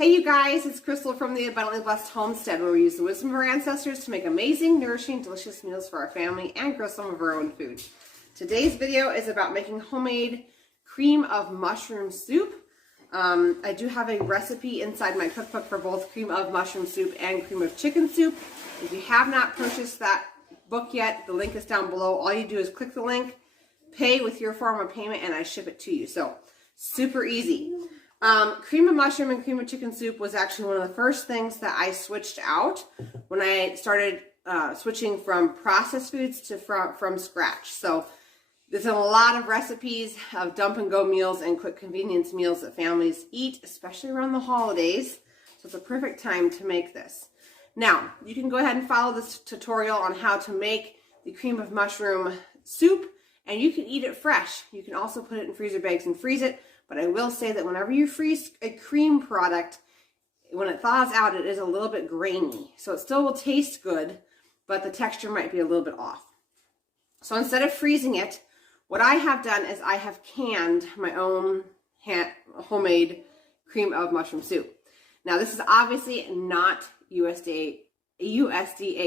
Hey you guys, it's Crystal from the Abundantly Blessed Homestead, where we use the wisdom of our ancestors to make amazing, nourishing, delicious meals for our family and grow some of our own food. Today's video is about making homemade cream of mushroom soup. I do have a recipe inside my cookbook for both cream of mushroom soup and cream of chicken soup. If you have not purchased that book yet, the link is down below. All you do is click the link, pay with your form of payment, and I ship it to you. So super easy. Cream of mushroom and cream of chicken soup was actually one of the first things that I switched out when I started switching from processed foods to from scratch. So there's a lot of recipes of dump and go meals and quick convenience meals that families eat, especially around the holidays. So it's a perfect time to make this. Now, you can go ahead and follow this tutorial on how to make the cream of mushroom soup, and you can eat it fresh. You can also put it in freezer bags and freeze it. But I will say that whenever you freeze a cream product, when it thaws out, it is a little bit grainy. So it still will taste good, but the texture might be a little bit off. So instead of freezing it, what I have done is I have canned my own homemade cream of mushroom soup. Now this is obviously not USDA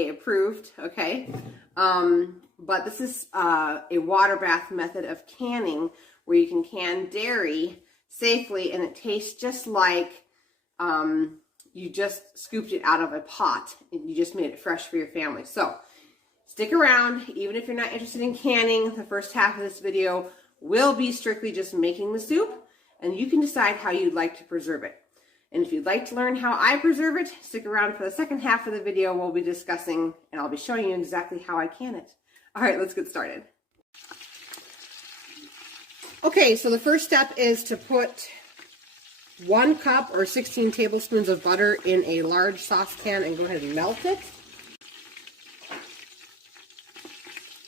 approved, okay? But this is a water bath method of canning, where you can can dairy safely, and it tastes just like you just scooped it out of a pot and you just made it fresh for your family. So stick around. Even if you're not interested in canning, the first half of this video will be strictly just making the soup, and you can decide how you'd like to preserve it. And if you'd like to learn how I preserve it, stick around for the second half of the video. We'll be discussing, and I'll be showing you exactly how I can it. All right, let's get started. Okay, so the first step is to put 1 cup or 16 tablespoons of butter in a large saucepan and go ahead and melt it.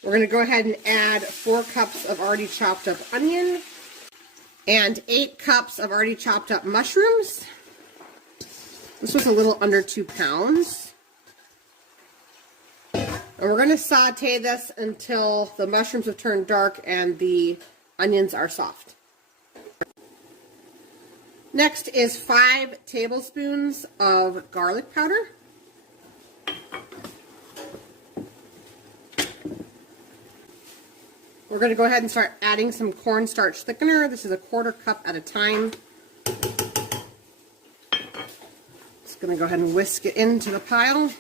We're going to go ahead and add 4 cups of already chopped up onion and 8 cups of already chopped up mushrooms. This was a little under 2 pounds. And we're going to saute this until the mushrooms have turned dark and the onions are soft. Next is 5 tablespoons of garlic powder. We're going to go ahead and start adding some cornstarch thickener. This is a 1/4 cup at a time. Just going to go ahead and whisk it into the pile.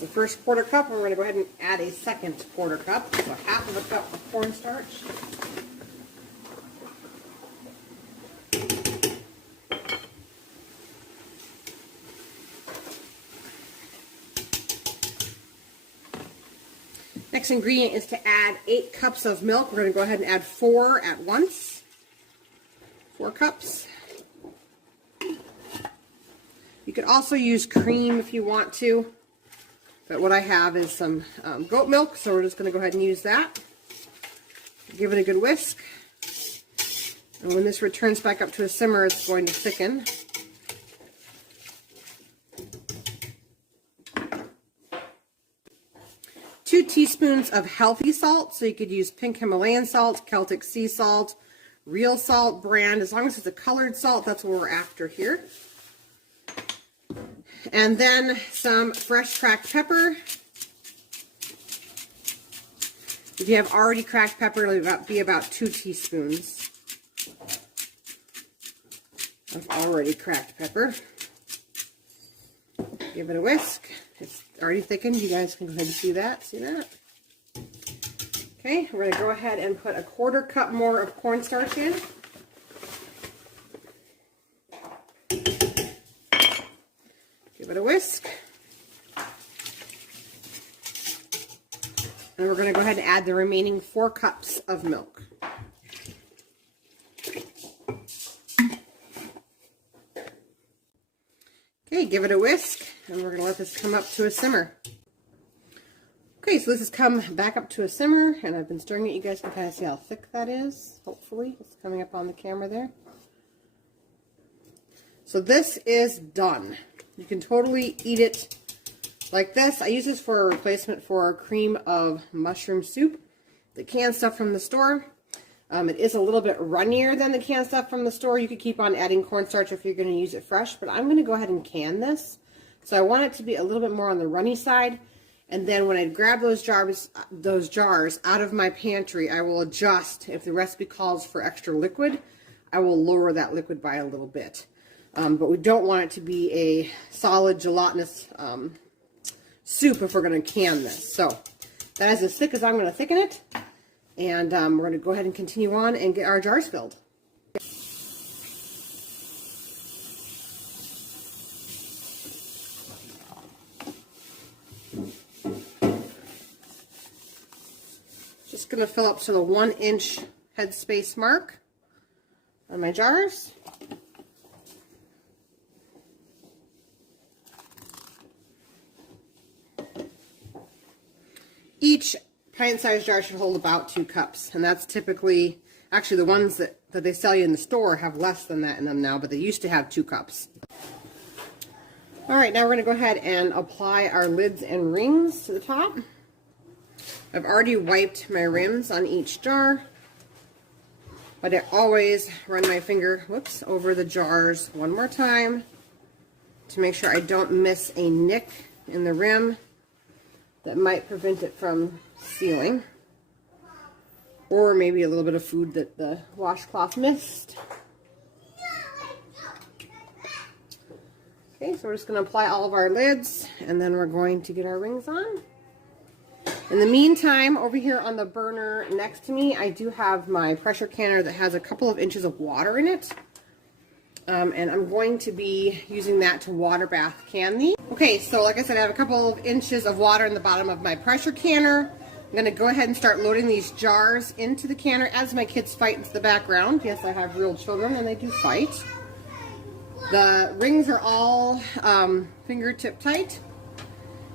The first 1/4 cup, and we're going to go ahead and add a second 1/4 cup, so 1/2 of a cup of cornstarch. Next ingredient is to add 8 cups of milk. We're going to go ahead and add 4 at once. 4 cups. You could also use cream if you want to. But what I have is some goat milk, so we're just going to go ahead and use that. Give it a good whisk. And when this returns back up to a simmer, it's going to thicken. Two teaspoons of healthy salt, so you could use pink Himalayan salt, Celtic sea salt, real salt brand. As long as it's a colored salt, that's what we're after here. And then some fresh cracked pepper. If you have already cracked pepper, it'll be about 2 teaspoons of already cracked pepper. Give it a whisk. It's already thickened. You guys can go ahead and see that. See that? Okay, we're going to go ahead and put a 1/4 cup more of cornstarch in. Give it a whisk. And we're going to go ahead and add the remaining 4 cups of milk. Okay, give it a whisk, and we're going to let this come up to a simmer. Okay, so this has come back up to a simmer, and I've been stirring it. You guys can kind of see how thick that is, hopefully. It's coming up on the camera there. So this is done. You can totally eat it like this. I use this for a replacement for cream of mushroom soup, the canned stuff from the store. It is a little bit runnier than the canned stuff from the store. You could keep on adding cornstarch if you're going to use it fresh, but I'm going to go ahead and can this. So I want it to be a little bit more on the runny side. And then when I grab those jars out of my pantry, I will adjust. If the recipe calls for extra liquid, I will lower that liquid by a little bit. But we don't want it to be a solid gelatinous soup if we're going to can this. So that is as thick as I'm going to thicken it. And we're going to go ahead and continue on and get our jars filled. Just going to fill up to the 1-inch headspace mark on my jars. Each pint-sized jar should hold about 2 cups, and that's typically, actually the ones that they sell you in the store have less than that in them now, but they used to have 2 cups. All right, now we're going to go ahead and apply our lids and rings to the top. I've already wiped my rims on each jar, but I always run my finger, over the jars one more time to make sure I don't miss a nick in the rim that might prevent it from sealing, or maybe a little bit of food that the washcloth missed. Okay, so we're just going to apply all of our lids, and then we're going to get our rings on. In the meantime, over here on the burner next to me, I do have my pressure canner that has a couple of inches of water in it. And I'm going to be using that to water bath can these. Okay, so like I said, I have a couple of inches of water in the bottom of my pressure canner. I'm going to go ahead and start loading these jars into the canner as my kids fight into the background. Yes, I have real children and they do fight. The rings are all fingertip tight.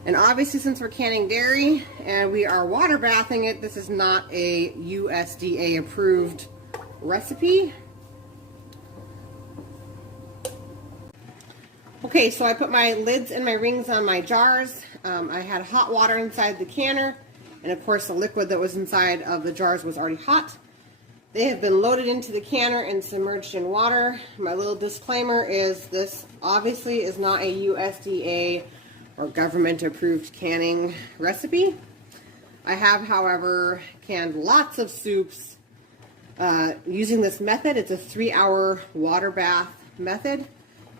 And obviously, since we're canning dairy and we are water bathing it, this is not a USDA approved recipe. Okay, so I put my lids and my rings on my jars. I had hot water inside the canner, and of course the liquid that was inside of the jars was already hot. They have been loaded into the canner and submerged in water. My little disclaimer is this obviously is not a USDA or government approved canning recipe. I have, however, canned lots of soups using this method. It's a 3-hour water bath method.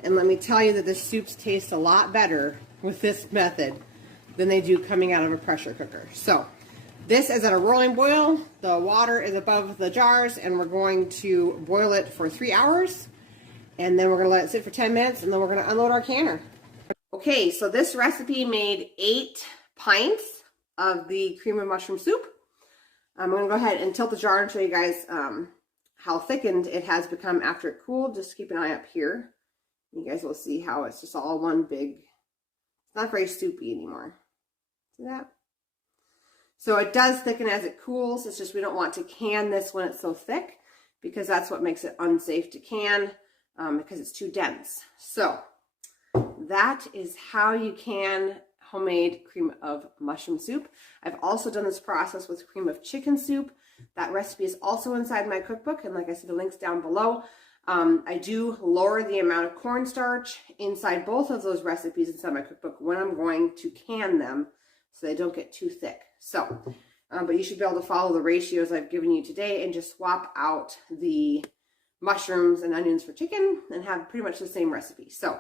And let me tell you that the soups taste a lot better with this method than they do coming out of a pressure cooker. So this is at a rolling boil. The water is above the jars, and we're going to boil it for 3 hours. And then we're going to let it sit for 10 minutes, and then we're going to unload our canner. Okay, so this recipe made 8 pints of the cream of mushroom soup. I'm going to go ahead and tilt the jar and show you guys how thickened it has become after it cooled. Just keep an eye up here. You guys will see how it's just all one big, it's not very soupy anymore. See that? So it does thicken as it cools. It's just we don't want to can this when it's so thick because that's what makes it unsafe to can because it's too dense. So that is how you can homemade cream of mushroom soup. I've also done this process with cream of chicken soup. That recipe is also inside my cookbook, and like I said, the link's down below. I do lower the amount of cornstarch inside both of those recipes inside my cookbook when I'm going to can them so they don't get too thick. So, but you should be able to follow the ratios I've given you today and just swap out the mushrooms and onions for chicken and have pretty much the same recipe. So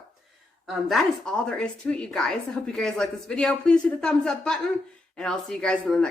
that is all there is to it, you guys. I hope you guys like this video. Please hit the thumbs up button, and I'll see you guys in the next